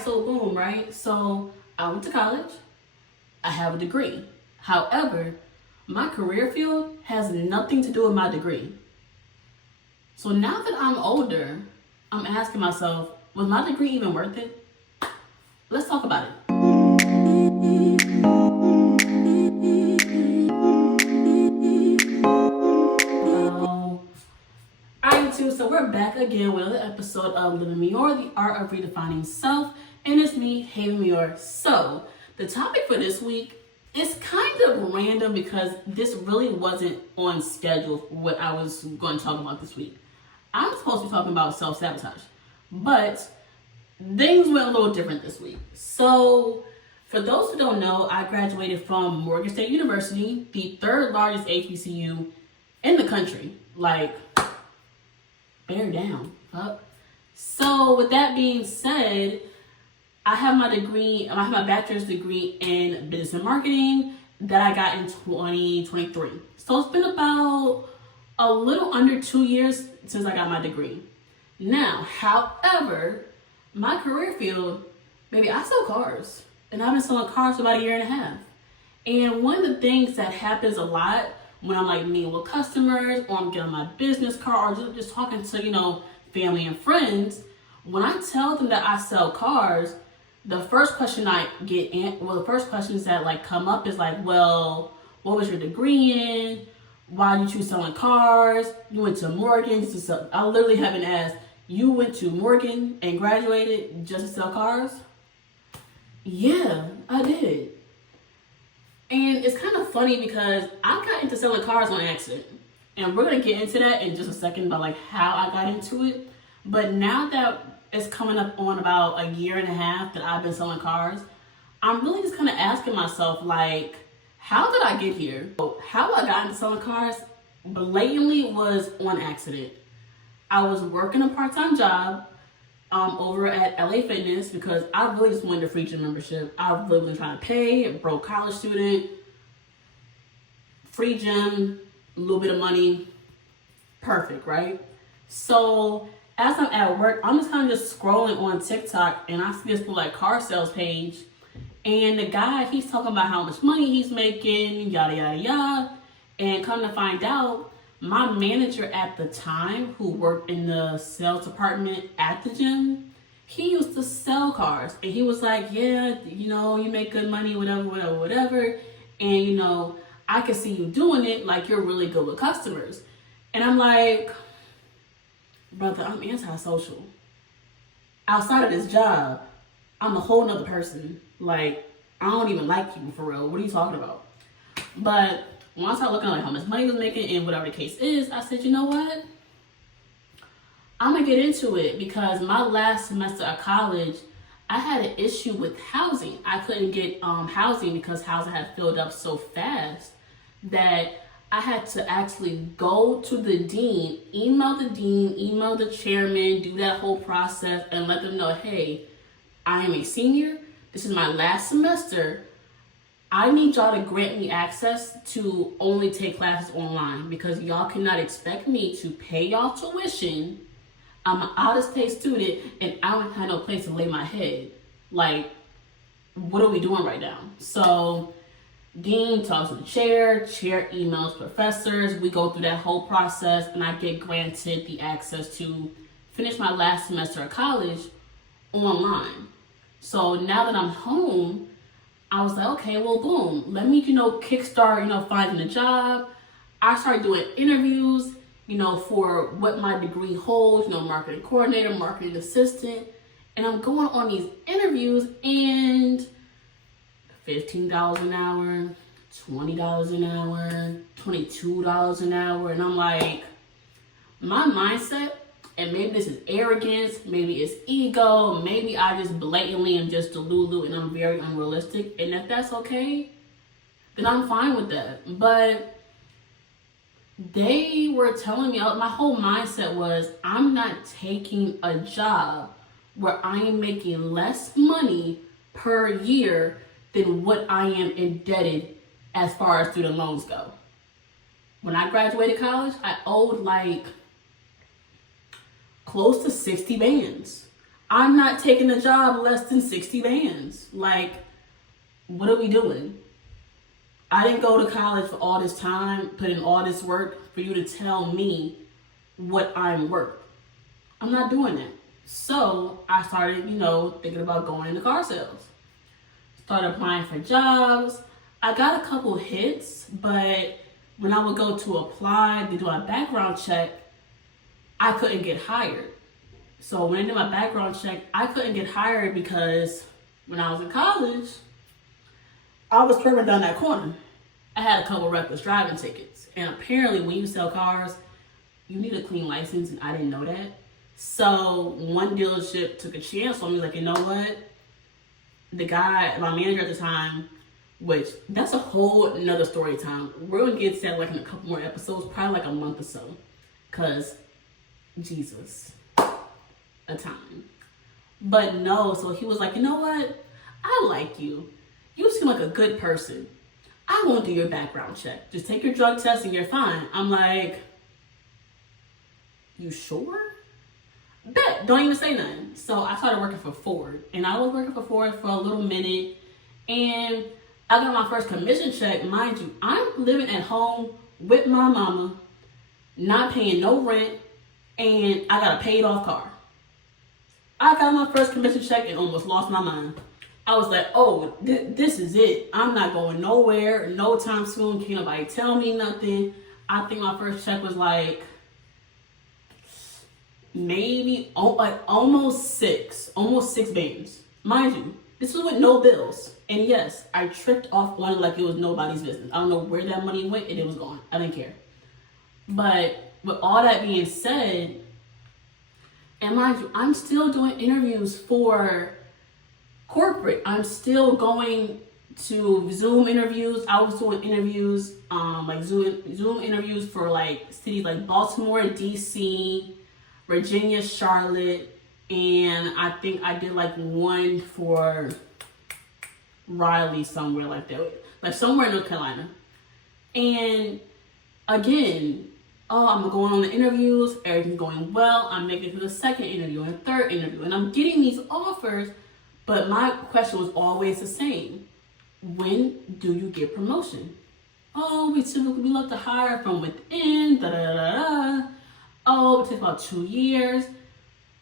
so boom, right? So I went to college. I have a degree. However, my career field has nothing to do with my degree. So now that I'm older, I'm asking myself, was my degree even worth it? Let's talk about it. Alright, so we're back again with another episode of Living Mior, the art of redefining self, and it's me, Haven Mior. So, the topic for this week is kind of random because this really wasn't on schedule for what I was going to talk about this week. I'm supposed to be talking about self-sabotage, but things went a little different this week. So, for those who don't know, I graduated from Morgan State University, the third largest HBCU in the country. Like, bear down. Up. So with that being said, I have my bachelor's degree in business and marketing that I got in 2023. So it's been about a little under 2 years since I got my degree. Now, however, my career field, baby, I sell cars. And I've been selling cars for about a year and a half. And one of the things that happens a lot when I'm like meeting with customers or I'm getting my business card or just talking to, family and friends, when I tell them that I sell cars, the first question the first questions that like come up is like, well, what was your degree in? Why did you choose selling cars? You went to Morgan. I literally haven't asked, you went to Morgan and graduated just to sell cars? Yeah, I did. And it's kind of funny because I got into selling cars on accident. And we're going to get into that in just a second about like how I got into it. But now that it's coming up on about a year and a half that I've been selling cars, I'm really just kind of asking myself like, how did I get here? How I got into selling cars blatantly was on accident. I was working a part-time job over at LA Fitness because I really just wanted a free gym membership. I really been trying to pay, a broke college student, free gym, a little bit of money, perfect, right? So as I'm at work, I'm just kind of just scrolling on TikTok and I see this little like car sales page, and the guy, he's talking about how much money he's making, yada yada yada, and come to find out, my manager at the time, who worked in the sales department at the gym, he used to sell cars. And he was like, yeah, you make good money, whatever. And, I can see you doing it, like you're really good with customers. And I'm like, brother, I'm antisocial. Outside of this job, I'm a whole nother person. Like, I don't even like people for real. What are you talking about? But once I started looking at like how much money he was making and whatever the case is, I said, you know what? I'm gonna get into it because my last semester of college, I had an issue with housing. I couldn't get housing because housing had filled up so fast that I had to actually go to the dean, email the chairman, do that whole process and let them know, hey, I am a senior. This is my last semester. I need y'all to grant me access to only take classes online because y'all cannot expect me to pay y'all tuition. I'm an out-of-state student and I don't have no place to lay my head. Like, what are we doing right now? So, dean talks to the chair emails professors. We go through that whole process and I get granted the access to finish my last semester of college online. So now that I'm home, I was like, okay, well, boom, let me, kickstart, finding a job. I started doing interviews, for what my degree holds, marketing coordinator, marketing assistant. And I'm going on these interviews and $15 an hour, $20 an hour, $22 an hour. And I'm like, my mindset, and maybe this is arrogance, maybe it's ego, maybe I just blatantly am just delulu and I'm very unrealistic. And if that's okay, then I'm fine with that. But they were telling me, my whole mindset was, I'm not taking a job where I am making less money per year than what I am indebted as far as student loans go. When I graduated college, I owed like close to 60 bands. I'm not taking a job less than 60 bands. Like, what are we doing? I didn't go to college for all this time, put in all this work for you to tell me what I'm worth. I'm not doing that. So I started, thinking about going into car sales. Started applying for jobs. I got a couple hits, but when I would go to apply to do a background check, I couldn't get hired. So when I did my background check, I couldn't get hired because when I was in college, I was swerving down that corner. I had a couple reckless driving tickets. And apparently when you sell cars, you need a clean license, and I didn't know that. So one dealership took a chance on me, like, you know what? The guy, my manager at the time, which that's a whole another story time. We're gonna get to that like in a couple more episodes, probably like a month or so. Cause Jesus, a time. But no, so he was like, you know what? I like you. You seem like a good person. I won't do your background check. Just take your drug test and you're fine. I'm like, you sure? Bet, don't even say nothing. So I started working for Ford, and I was working for Ford for a little minute, and I got my first commission check. Mind you, I'm living at home with my mama, not paying no rent, and I got a paid off car. I got my first commission check and almost lost my mind. I was like, oh, this is it. I'm not going nowhere, no time soon. Can't nobody tell me nothing. I think my first check was like maybe almost six bands. Mind you, this was with no bills. And yes, I tricked off on it like it was nobody's business. I don't know where that money went, and it was gone. I didn't care. But with all that being said, and mind you, I'm still doing interviews for corporate. I'm still going to Zoom interviews. I was doing interviews, like Zoom interviews for like cities like Baltimore, DC, Virginia, Charlotte, and I think I did like one for Raleigh, somewhere like that, like somewhere in North Carolina. And again, I'm going on the interviews, everything's going well. I'm making it to the second interview and third interview, and I'm getting these offers. But my question was always the same: when do you get promotion? Oh, we love to hire from within. Da da da da. Oh, it takes about 2 years,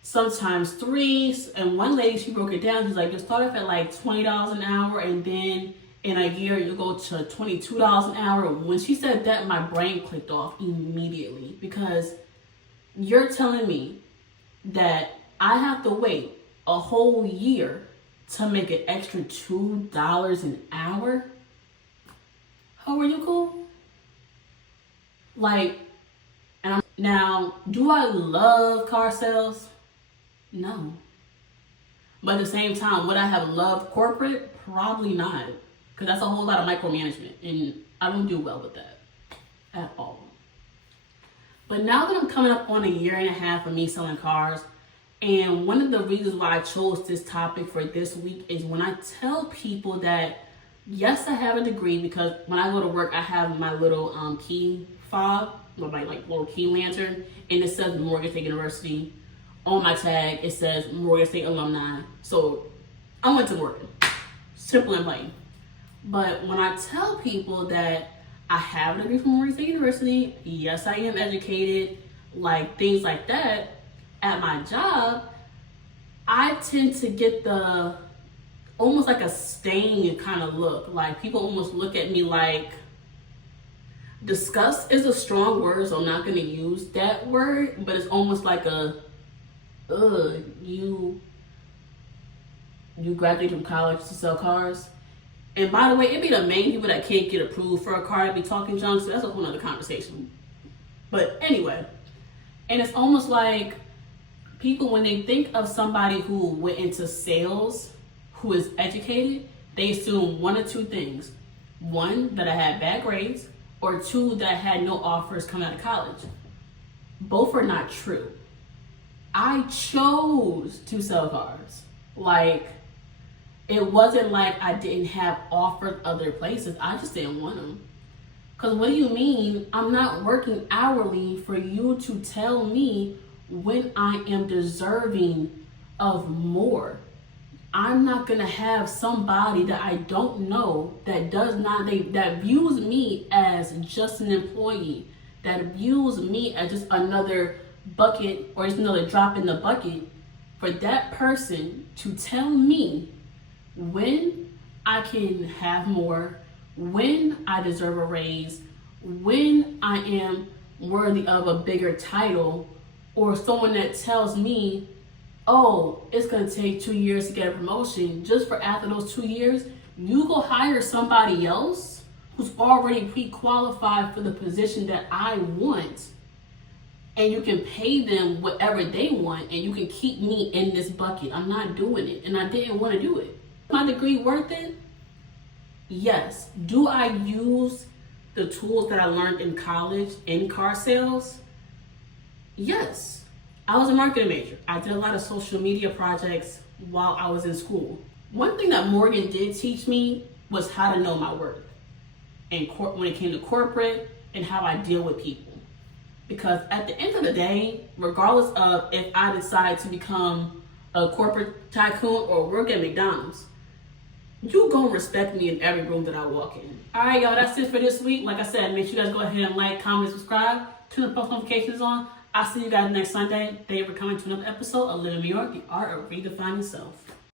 sometimes 3. And one lady, she broke it down. She's like, you start off at like $20 an hour, and then in a year you go to $22 an hour. When she said that, my brain clicked off immediately, because you're telling me that I have to wait a whole year to make an extra $2 an hour? How are you cool? Like, now, do I love car sales? No. But at the same time, would I have loved corporate? Probably not. Because that's a whole lot of micromanagement, and I don't do well with that at all. But now that I'm coming up on a year and a half of me selling cars, and one of the reasons why I chose this topic for this week is when I tell people that, yes, I have a degree, because when I go to work, I have my little key fob, or my like little key lantern, and it says Morgan State University. On my tag, it says Morgan State alumni. So I went to Morgan, simple and plain. But when I tell people that I have a degree from Morgan State University, yes, I am educated, like things like that, at my job, I tend to get the almost like a stain kind of look. Like people almost look at me like, disgust is a strong word, so I'm not going to use that word, but it's almost like a, you graduated from college to sell cars. And by the way, it be the main people that can't get approved for a car that be talking junk, so that's a whole nother conversation. But anyway, and it's almost like people, when they think of somebody who went into sales, who is educated, they assume one or two things. One, that I had bad grades, or two, that I had no offers coming out of college. Both are not true. I chose to sell cars. Like, it wasn't like I didn't have offers other places. I just didn't want them. Because what do you mean? I'm not working hourly for you to tell me when I am deserving of more. I'm not gonna have somebody that I don't know that that views me as just an employee, that views me as just another bucket or just another drop in the bucket, for that person to tell me when I can have more, when I deserve a raise, when I am worthy of a bigger title, or someone that tells me, oh, it's gonna take 2 years to get a promotion, just for after those 2 years, you go hire somebody else who's already pre-qualified for the position that I want, and you can pay them whatever they want, and you can keep me in this bucket. I'm not doing it, and I didn't want to do it. My degree worth it? Yes. Do I use the tools that I learned in college in car sales? Yes. I was a marketing major. I did a lot of social media projects while I was in school. One thing that Morgan did teach me was how to know my worth, and when it came to corporate and how I deal with people. Because at the end of the day, regardless of if I decide to become a corporate tycoon or work at McDonald's, you gonna respect me in every room that I walk in. All right, y'all, that's it for this week. Like I said, make sure you guys go ahead and like, comment, subscribe, turn the post notifications on. I'll see you guys next Sunday. Thank you for coming to another episode of Living Mior, the art of redefining self.